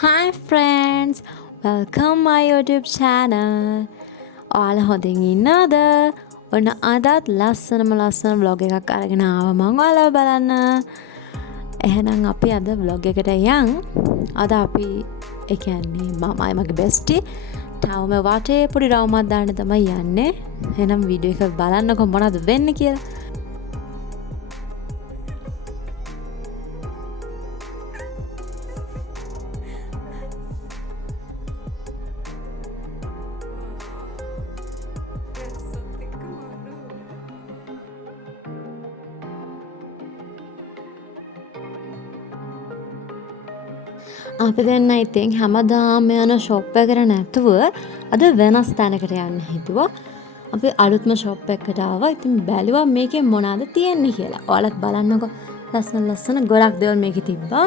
Hi friends, welcome my YouTube channel. ඔයාලා හොඳින් ඉන්නවද? ඔන්න අදත් ලස්සනම vlog එකක් අරගෙන ආවා මම ඔයාලව බලන්න. එහෙනම් අපි අද vlog එකට යන්. අද අපි ඒ කියන්නේ මමයි මගේ bestie ටවුම වටේ පොඩි රවුමක් දාන්න තමයි යන්නේ. එහෙනම් වීඩියෝ එක බලන්නකො මොනවද වෙන්නේ කියලා. අපි දෙන්න ඉතින් හැමදාම යන ෂොප් එකට නැතුව අද වෙනස් තැනකට යන්න හිතුවා. අපි අලුත්ම ෂොප් එකකට ආවා. ඉතින් බැලුවා මේකේ මොනවද තියෙන්නේ කියලා. ඔයාලත් බලන්නකෝ. ලස්සන ගොඩක් දේවල් මේකේ තිබ්බා.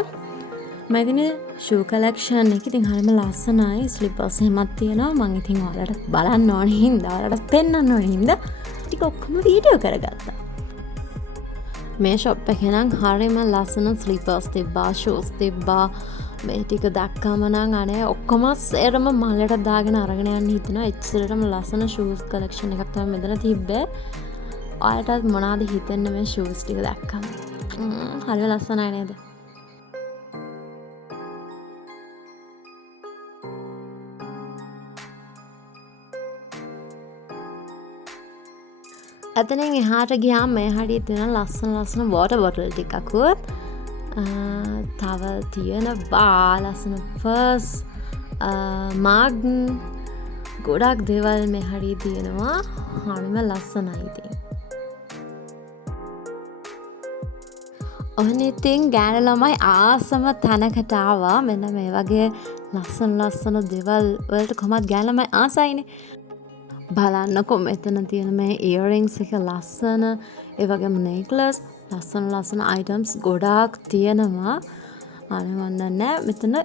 මම ෂූ කලෙක්ෂන් එක ඉතින් හරිම ලස්සනයි. ස්ලිපර්ස් එහෙමත් තියෙනවා. මම ඉතින් ඔයාලට බලන්න ඕනේ හින්දා ඔයාලට පෙන්වන්න ඕනේ හින්දා ටික ඔක්කොම වීඩියෝ කරගත්තා. මේ ෂොප් එකේ නම් හරිම ලස්සන ස්ලිපර්ස් තිබ්බා, ෂූස් තිබ්බා. මේ ටික දැක්කම නම් අනේ ඔක්කොම සේරම මල්ලට දාගෙන අරගෙන යන්න හිතුණා. එච්චරටම ලස්සන ෂූස් කලෙක්ෂන් එකක් තමයි මෙතන තිබ්බේ. ඔයාලටත් මොනවද හිතෙන්නේ මේ ෂූස් ටික දැක්කම? හරිම ලස්සනයි නේද? එතනින් එහාට ගියාම මේ හරිය තියෙන ලස්සන වෝටර් බොටල් ටිකකුත් තව තියෙනවා ලස්සන පර්ස් මග් ගොඩක් දේවල් මේ හරිය තියෙනවා. හරිම ලස්සනයි ඉතින්. ඔන්න ඉතින් ගෑනු ළමයි ආසම තැනකට ආවා. මෙන්න මේ වගේ ලස්සන දේවල් වලට කොහොමද ගෑනු ළමයි ආසයිනේ. බලන්නකො මෙතන තියෙන මේ ඉයරින්ග්ස් එක ලස්සන, ඒ වගේම නෙක්ලස් ලස්සන අයිටම්ස් ගොඩාක් තියෙනවා. අනේ මන් දන්නේ මෙතන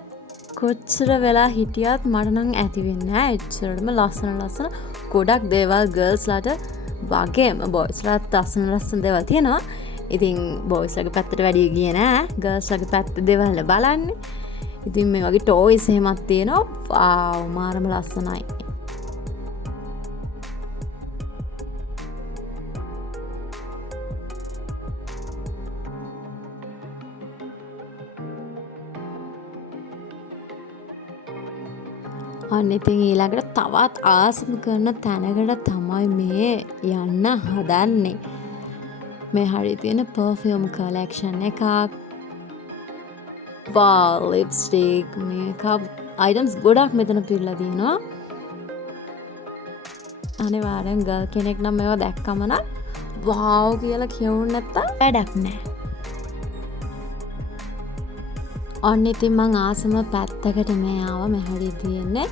කොච්චර වෙලා හිටියත් මට නම් ඇති වෙන්නේ නැහැ. එච්චරම ලස්සන ගොඩක් දේවල් ගර්ල්ස්ලාට වගේම බොයිස්ලාට ලස්සන දේවල් තියෙනවා. ඉතින් බොයිස්ලාගේ පැත්තට වැඩිය ගියේ නෑ. ගර්ල්ස්ලාගේ පැත්ත දේවල් බලන්නේ. ඉතින් මේ වගේ ටොයිස් එහෙමත් තියෙනවා. වාව් මාරම ලස්සනයි. අන්න ඉතින් ඊළඟට තවත් ආසම කරන තැනකට තමයි මේ යන්න හදන්නේ. මේ හරිය තියෙන perfume collection එකක්. ලිප්ස්ටික් මේකප් items ගොඩක් මෙතන පිරලා තියෙනවා. අනිවාර්යෙන් ගර්ල් කෙනෙක් නම් මේවා දැක්කම නම් wow කියලා කියවුන් නැත්තම් වැඩක් නැහැ. ඔන්න ඉතින් මං ආසම පැත්තකට මේ ආවා. මේ හරිය තියෙන්නේ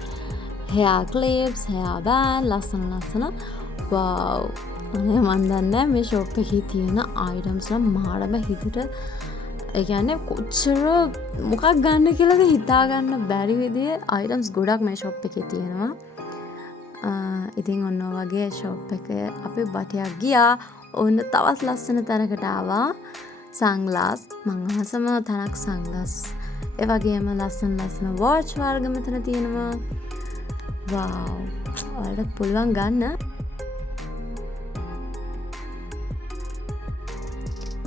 hair clips, hair band ලස්සන wow. අනේ මන් දන්නේ මේ ෂොප් එකේ තියෙන items නම් මාරම හිතට ඒ කියන්නේ කොච්චර මොකක් ගන්න කියලාද හිතා ගන්න බැරි විදිහේ items ගොඩක් මේ ෂොප් එකේ තියෙනවා. ඉතින් ඔන්න වගේ ෂොප් එක අපි බටයක් ගියා. ඔන්න තවත් ලස්සන තැනකට ආවා. සන්ග්ලාස් මං අහසම තැනක් සන්ග්ලාස්. ඒ වගේම ලස්සන වොච් වර්ග මෙතන තියෙනවා. wow. ඔයාලට පුළුවන් ගන්න.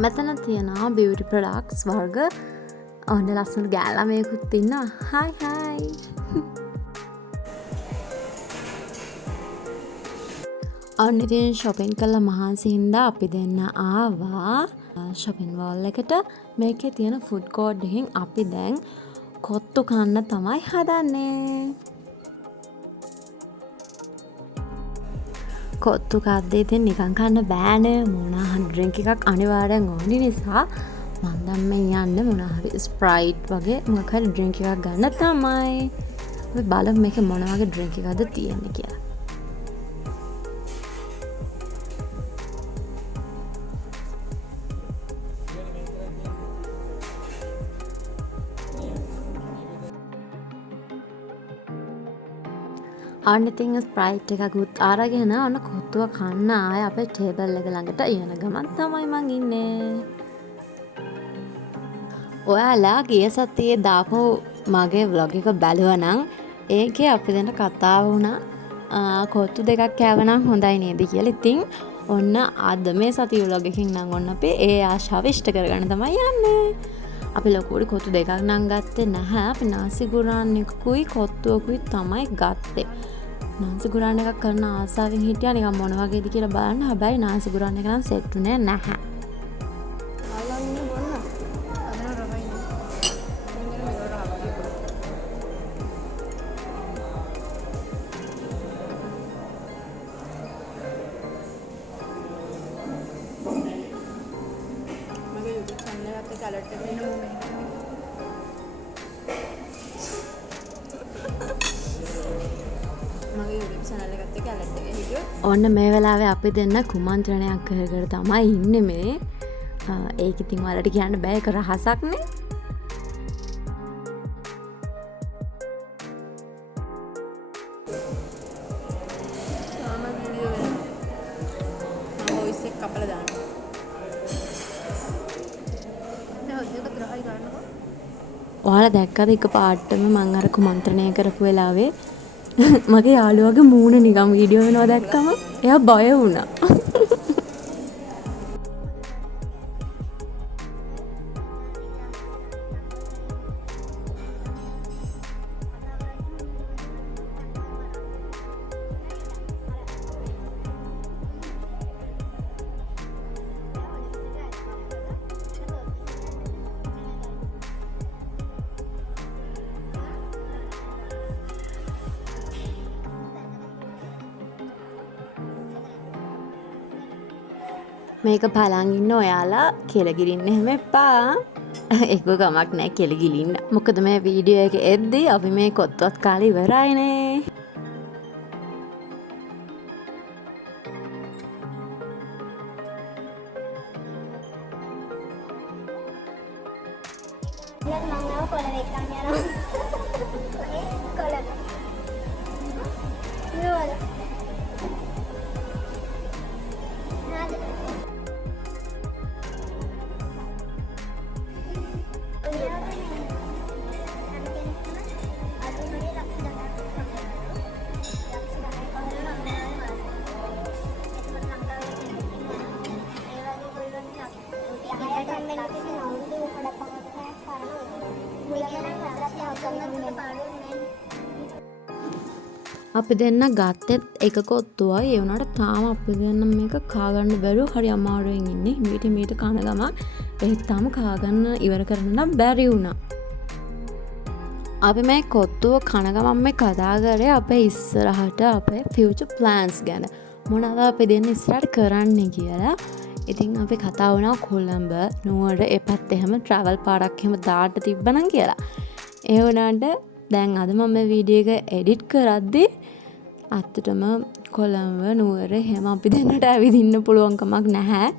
මෙතන තියෙනවා beauty products වර්ග. ඔන්න ලස්සන ගෑල් ළමයෙකුත් ඉන්නවා. hi. ඔන්න ඉතින් shopping කළා මහන්සි හින්දා අපි දෙන්න ආවා shopping mall එකට. මේකේ තියෙන food court එකෙන් අපි දැන් කොත්තු කන්න තමයි හදන්නේ. කොත්තු කද්දී ඉතින් නිකන් කන්න බෑනේ. මොනවා හරි drink එකක් අනිවාර්යෙන් ඕනි නිසා මම දැන් මේ යන්නේ මොනවා හරි Sprite වගේ මොකක් හරි drink එකක් ගන්න තමයි. අපි බලමු මේකේ මොන වගේ drink එකක්ද තියෙන්නේ කියලා. අන්න ඉතින් ස්ප්‍රයිට් එකකුත් අරගෙන ඔන්න කොත්තුව කන්න ආය අපේ ටේබල් එක ළඟට යන ගමන් තමයි මං ඉන්නේ. ඔයාලා ගිය සතියේ දාපු මගේ vlog එක බැලුවා නම් ඒකේ අපි දෙන්න කතා වුණා කොත්තු දෙකක් කෑවනම් හොඳයි නේද කියලා. ඉතින් ඔන්න අද මේ සතිය vlog එකකින් නම් ඔන්න අපි ඒ ආශාව ඉෂ්ට කරගන්න තමයි යන්නේ. අපි ලොකුවට කොත්තු දෙකක් නම් ගත්තේ නැහැ. අපි නාසි ගුරාන් එකකුයි කොත්තුවකුයි තමයි ගත්තේ. නාසි ගුරාන් එකක් කරන ආසාවෙන් හිටියා නිකන් මොන වගේද කියලා බලන්න. හැබැයි නාසි ගුරාන් එක නම් සෙට් උනේ නැහැ. ඔන්න මේ වෙලාවේ අපි දෙන්න කුමන්ත්‍රණයක් කර කර තමයි ඉන්නේ මේ. ඒක ඉතින් ඔයාලට කියන්න බෑ, ඒක රහසක්නේ. ඔයාලා දැක්කද එක පාටම මං අර කුමන්ත්‍රණය කරපු වෙලාවේ මගේ යාළුවාගේ මූණ නිකන් වීඩියෝ වෙනවා දැක්කම එයා බය වුණා. මේක බලන් ඉන්න ඔයාලා කෙලගිරින්න එහෙම එපා. ඒක ගමක් නෑ කෙලගිලින්න. මොකද මේ වීඩියෝ එක එද්දී අපි මේ කොත්තුවත් කාලේ ඉවරයිනේ. අපි දෙන්න ගත්තෙත් එක කොත්තුවයි. ඒ වුණාට තාම අපි දෙන්න මේක කාගන්න බැරුව හරි අමාරුවෙන් ඉන්නේ. මීට කන ගමන් ඒක තාම කාගන්න ඉවර කරන්න බැරි වුණා. අපි මේ කොත්තුව කන ගමන් මේ කතා කරේ අපේ ඉස්සරහට අපේ future plans ගැන. මොනවද අපි දෙන්න ඉස්සරහට කරන්න කියලා. ඉතින් අපි කතා වුණා කොළඹ නුවර ඒ පැත්තේ හැම travel පාරක් එහෙම දාන්න තිබ්බනම් කියලා. ඒ වුණාට දැන් අද මම මේ වීඩියෝ එක එඩිට් කරද්දී අත්තටම කොළඹ නුවර එහෙම අපි දෙන්නට ඇවිදින්න පුළුවන් කමක් නැහැ.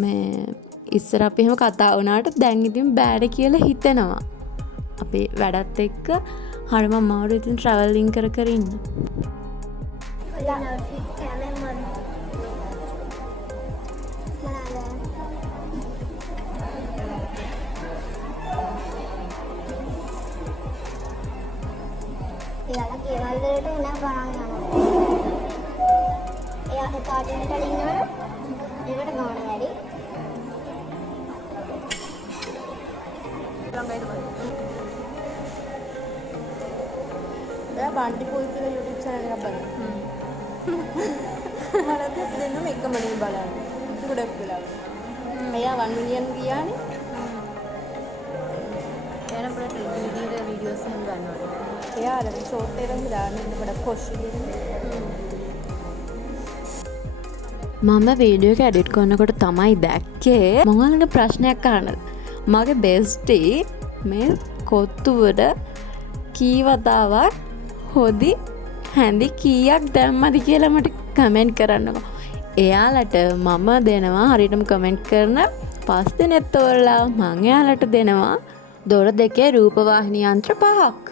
මේ ඉස්සර අපි එහෙම කතා වුණාට දැන් ඉතින් බෑඩ කියලා හිතෙනවා. අපි වැඩත් එක්ක හරිම අමාරු ඉතින් traveling කර කර ඉන්න. එයාලා ගෙවල් වලට එන ගණන් යනවා. එයා එපාර්ට්මන්ට් වල ඉන්නවනේ. ඒකට ගාණ වැඩි. ළඟයිද බලන්න. දැන් බන්ටි පොල් කියලා YouTube channel එකක් බලන්න. මලත් දෙන්නම එකම නේ බලන්න. ගොඩක් වෙලාවට. එයා 1 million ගියානේ. එයාලා පොඩ වීඩියෝස් එහෙම ගන්නවා. එයා අර ෂෝට් එකෙන් දාන්න ගොඩක් කොෂ්ටි මම වීඩියෝ එක එඩිට් කරනකොට තමයි දැක්කේ මොහොලට ප්‍රශ්නයක් අහන්න. මගේ බෙස්ටි මේ කොත්තුවට කී වතාවක් හොදි හැඳි කීයක් දැම්මද කියලා මට කමෙන්ට් කරන්නකෝ. එයාලට මම දෙනවා හරියටම කමෙන්ට් කරන 5 දෙනෙක් තෝරලා මම එයාලට දෙනවා දොර දෙකේ රූපවාහිනී යන්ත්‍ර 5ක්.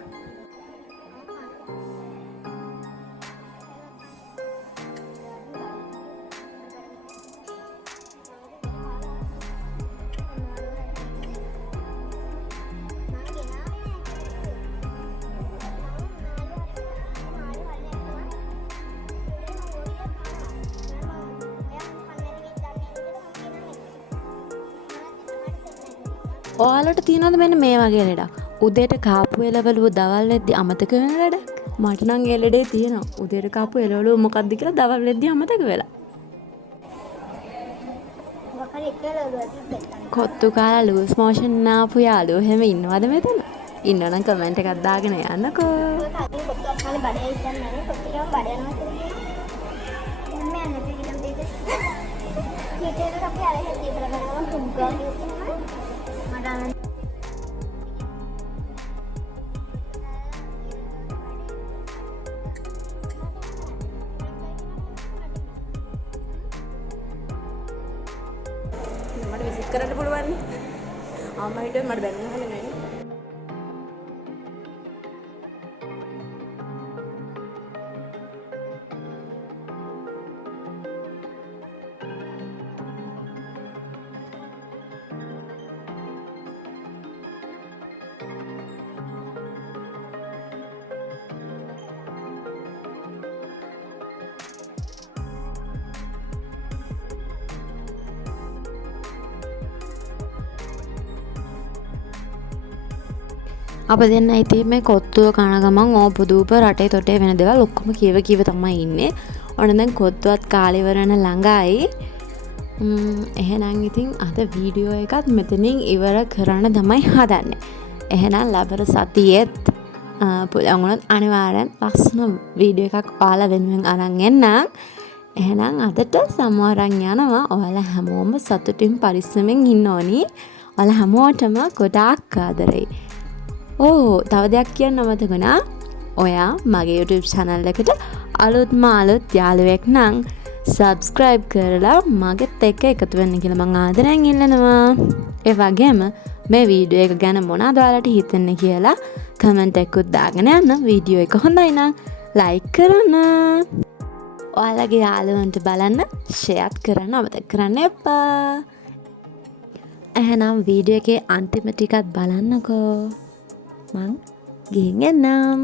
ඔයාලට තියෙනවද මෙන්න මේ වගේ ලෙඩක්? උදේට කාපු එළවලු දවල් වෙද්දි අමතක වෙන ලෙඩක්? මට නම් ඒ ලෙඩේ තියෙනවා. උදේට කාපු එළවලු මොකක්ද කියලා දවල් වෙද්දි අමතක වෙලා. කොත්තු කාලා ලූස් මෝෂන් ආපු යාළුවෝ එහෙම ඉන්නවද මෙතන? ඉන්නවනම් කමෙන්ට් එකක් දාගෙන යන්නකෝ. මට විසිට් කරන්න පුළුවන් නේ. අම්මා හිටියොත් මට බැනුම් අහන්නේ නැහැ නේ. අප දෙන්න ඉතින් මේ කොත්තුව කන ගමන් ඕපු දූප රටේ තොටේ වෙන දේවල් ඔක්කොම කියව තමයි ඉන්නේ. ඔන්න දැන් කොත්තුවත් කාලේ ඉවරන ළඟයි. එහෙනම් ඉතින් අද වීඩියෝ එකත් මෙතනින් ඉවර කරන්න තමයි හදන්නේ. එහෙනම් ලබන සතියේත් පුළුවන් වුණොත් අනිවාර්යෙන් ලස්සන වීඩියෝ එකක් ඔයාලා වෙනුවෙන් අරන් එන්නම්. එහෙනම් අදට සමෝරන් යනවා. ඔයාලා හැමෝම සතුටින් පරිස්සමෙන් ඉන්න ඕනි. ඔයාලා හැමෝටම ගොඩාක් ආදරෙයි. තව දෙයක් කියන්න අමතක වුණා. ඔයා මගේ YouTube channel එකට අලුත් යාළුවෙක් නම් subscribe කරලා මගෙත් එක්ක එකතු වෙන්න කියලා මං ආදරෙන් ඉල්ලනවා. ඒ වගේම මේ වීඩියෝ එක ගැන මොනවද ඔයාලට හිතෙන්නේ කියලා කමෙන්ට් එකකුත් දාගෙන යන්න. වීඩියෝ එක හොඳයි නම් like කරන්න. ඔයාලගේ යාළුවන්ට බලන්න share කරන්න අමතක කරන්න එපා. එහෙනම් වීඩියෝ එකේ අන්තිම ටිකත් බලන්නකෝ. මං ගිහින් එන්නම්.